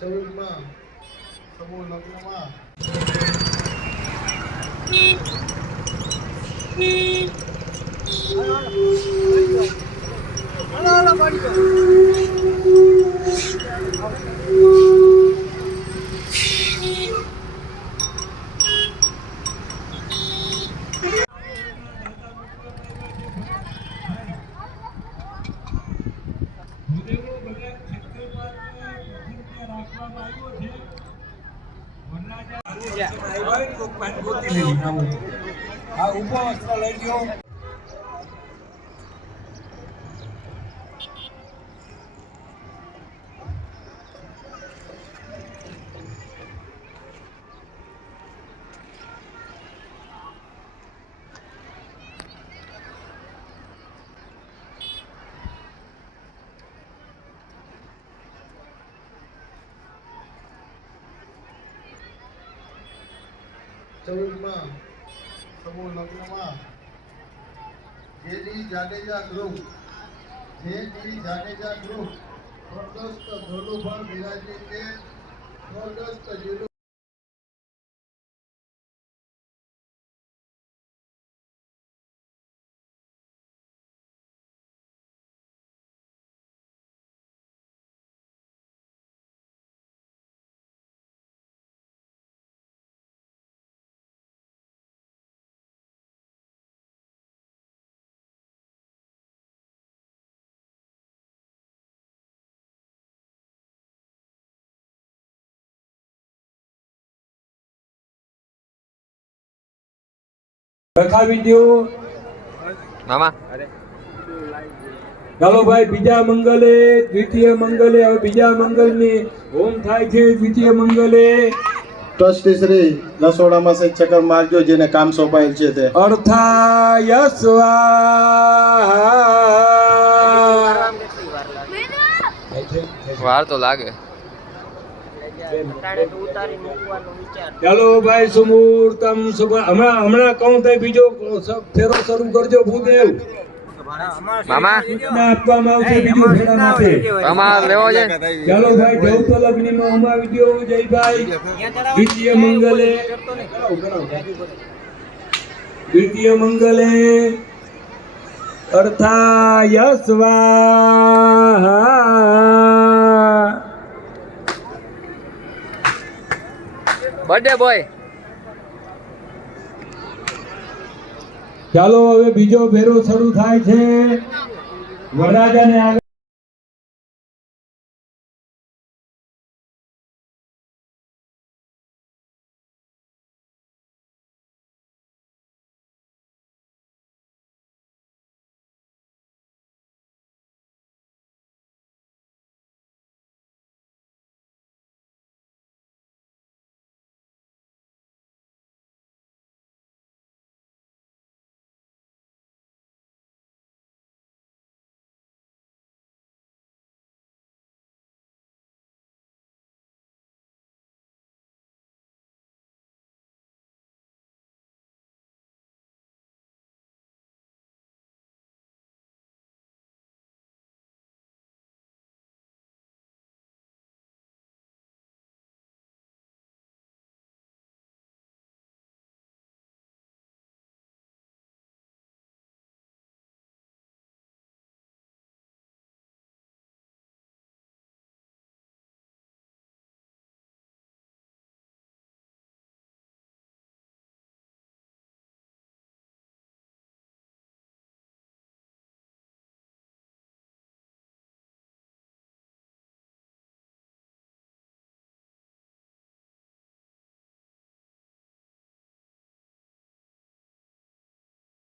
14માં સમૂહ લગ્નમાં સમૂહ લગ્નમાં જેડી જાડેજા ગ્રુપ સ્વર્ગસ્થ ધોલુભા બિરાજી કે સ્વર્ગસ્થ જીલુ રખાવી દો મામા. ચાલો ભાઈ, બીજા મંગલે દ્વિતીય મંગલે હવે બીજા મંગલની હોમ થાય છે. દ્વિતીય મંગલે ટ્રસ્ટી શ્રી રસોડામાં સે ચક્કર મારજો જેને કામ સોંપાયેલ છે તે અર્થાય વાર તો લાગે. ચાલો ભાઈ, સુમૂર્તમ હમણાં કહું તો બીજો ફેરો શરૂ કરજો. ભૂદેવ મામા આપવામાં આવશે બીજો ફેરા માટે. લેવો છે. ચાલો ભાઈ, દેવતા લગ્નમાં અમાવી દો. જયભાઈ દ્વિતીય મંગલે અર્થાય સ્વાહા. Birthday boy. ચાલો હવે બીજો ફેરો શરૂ થાય છે. વરરાજાને આગળ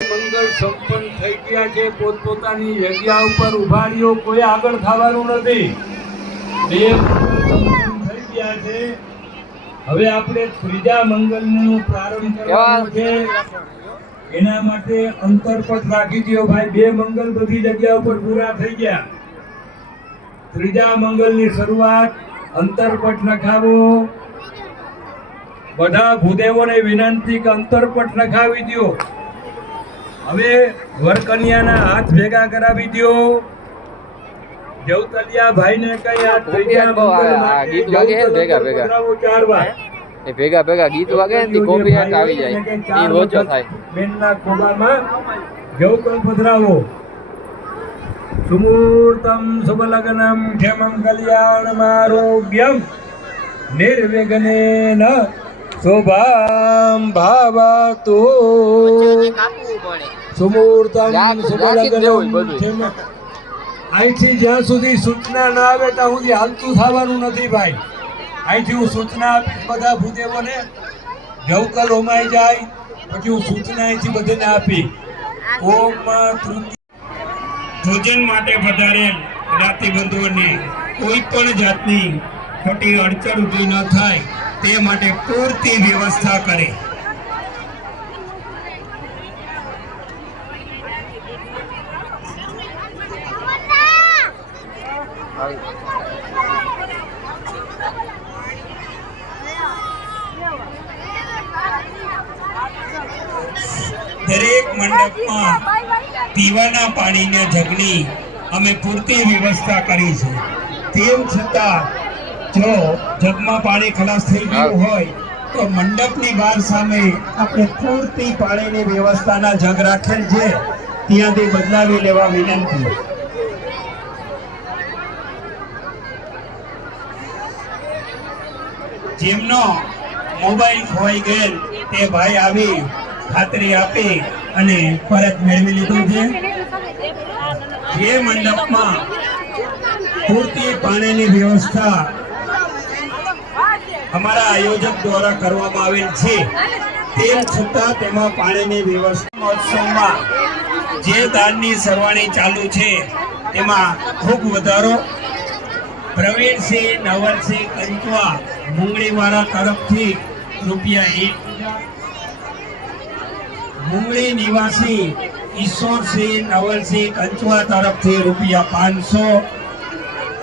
મંગલ સંપન્ન થઈ ગયા છે. પોતપોતાની જગ્યા ઉપર ઉભા રહ્યો. કોઈ આગળ થવાનું નથી. બે મંગલ સંપન્ન થઈ ગયા છે. હવે આપણે ત્રીજા મંગલનો પ્રારંભ કરવાનો છે. એના માટે અંતરપટ રાખી દો ભાઈ. બે મંગલ બધી જગ્યા ઉપર પૂરા થઈ ગયા. ત્રીજા મંગલની શરૂઆત અંતરપટ નખાવો. બધા ભૂદેવોને વિનંતી કે અંતરપટ નખાવી દો. હવે વરકન્યાના હાથ ભેગા કરાવી દો. જવતલિયા ભાઈને કઈ આ ત્રીજા બહુ આ મંગળ ગીત વાગે છે ને ભેગા ભેગા. પધરાવો 4 વાર. એ ભેગા ભેગા ગીત વાગે ને તે કોપી હેઠ આવી જાય એ ઓછો થાય. બેનના ખોબામાં જવકલ પધરાવો. સુમૂર્તમ શુભલગ્નમ ક્ષેમં કલ્યાણમારોગ્યમ નિર્વિઘ્નેન શુભમ ભાવતુ. સુમૂર્તમ શુભલગ્નમ ક્ષેમં. અહીંથી જ્યાં સુધી સૂચના ન આવે ત્યાં સુધી હાલતું થવાનું નથી ભાઈ. અહીંથી હું સૂચના આપીશ બધા ભૂદેવોને, જવકલ હોમાઈ જાય પછી હું સૂચના અહીંથી બધાને આપી. ઓમ ભોજન માટે પધારેલ જ્ઞાતિબંધુઓને કોઈ પણ જાતની ખોટી અડચણ ઊભી ન થાય તે માટે પૂરતી વ્યવસ્થા કરે. દરેક મંડપમાં પીવાના પાણીના જગની અમે પૂરતી વ્યવસ્થા કરી છે. તેમ છતાં જો જગમાં પાણી ખલાસ થઈ ગયું હોય તો મંડપની બહાર સામે આપણે પૂરતી પાણીની વ્યવસ્થાના જગ રાખેલ છે, ત્યાંથી બદલાવી લેવા વિનંતી. જેમનો મોબાઈલ ખોવાઈ ગયેલ તે ભાઈ આવી ખાતરી આપી અને પરત મેળવી લીધું છે. જે મંડપમાં પૂરતી પાણીની વ્યવસ્થા અમારા આયોજક દ્વારા કરવામાં આવેલ છે, તેમ છતાં તેમાં પાણીની વ્યવસ્થા મહોત્સવમાં જે દાનની સરવાણી ચાલુ છે તેમાં ખૂબ વધારો. પ્રવીણસિંહ નવલસિંહ કંચવા મુંગળીવાળા તરફથી ₹1,000. મુંગળી નિવાસી ઈશ્વરસિંહ નવલસિંહ કંચવા તરફથી ₹500.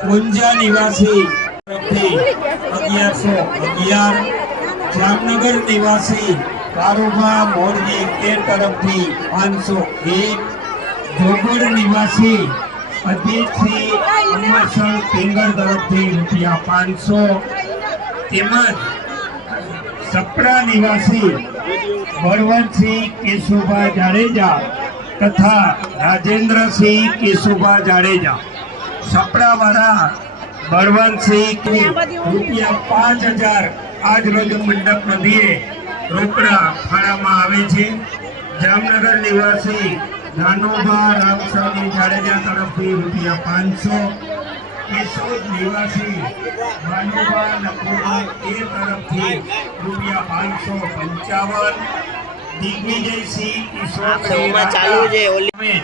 ઊંઝા નિવાસી તરફથી 1111. જામનગર નિવાસી કારુભા મોરજી કેર તરફથી 501. જોગડ નિવાસી અજીતસિંહ અમરસર પિંગળ તરફથી ₹500. તેમજ સપરા નિવાસી બળવંતસિંહ કેશુભા જાડેજા તથા રાજેન્દ્રસિંહ કેશુભા જાડેજા. સપરાવાળા બળવંતસિંહ ₹5,000 આજ રોજ મંડપ નદીએ રોકડા ફાળામાં આવે છે. જામનગર નિવાસી નાનોભા રામસ્વામી જાડેજા તરફથી ₹500. કેશોદ નિવાસી ભાનુભા નકુભા એ તરફથી ₹555. દિગ્વિજયસિંહ ઈશ્વરસિંહ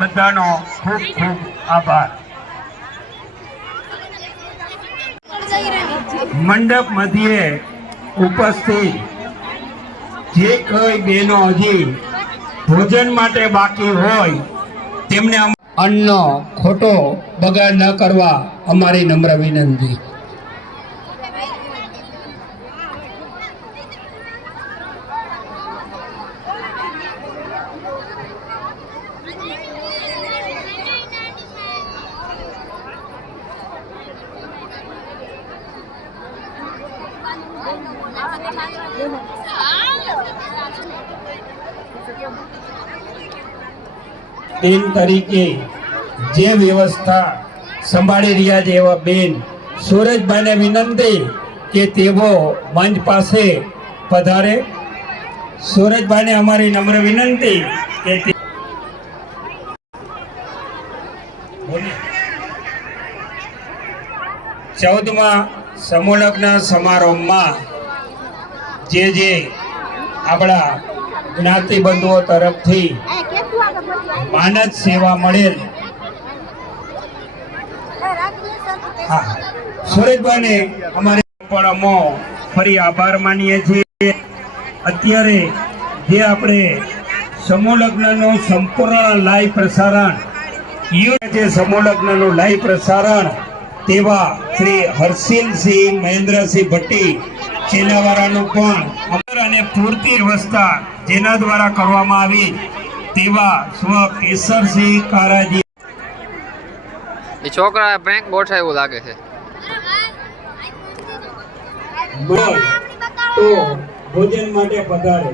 બધાનો ખૂબ ખૂબ આભાર. મંડપ મધ્યે ઉપસ્થિત જે કોઈ બહેનો હજી ભોજન માટે બાકી હોય તેમને અન્નનો ખોટો બગાડ ન કરવા અમારી નમ્ર વિનંતી. બેન તરીકે જે વ્યવસ્થા સંભાળી રહ્યા છે એવા બેન સુરજભાઈને વિનંતી કે તેઓ મંચ પાસે પધારે. સુરજભાઈને અમારી નમ્ર વિનંતી કે 14મા સમૂહલગ્ન સમારોહમાં જે આપણા જ્ઞાતિબંધુઓ તરફથી માનદ સેવા મળેલ, સુરેશભાઈને અમારે પણ અમો ફરી આભાર માનીએ છીએ. અત્યારે જે આપણે સમૂહ લગ્નનું સંપૂર્ણ લાઈવ પ્રસારણ છે, સમૂહ લગ્નનું લાઈવ પ્રસારણ તેવા શ્રી હર્ષિલસિંહ મહેન્દ્રસિંહ ભટ્ટી ચેલાવાળાનું પણ અને પૂરતી વ્યવસ્થા જેના દ્વારા કરવામાં આવી તેવા સ્વ કેસરસિંહ કારાજી એ છોકરા પ્રેન્ક ગોઠવે એવું લાગે છે. મળ તો ભોજન માટે પધારે.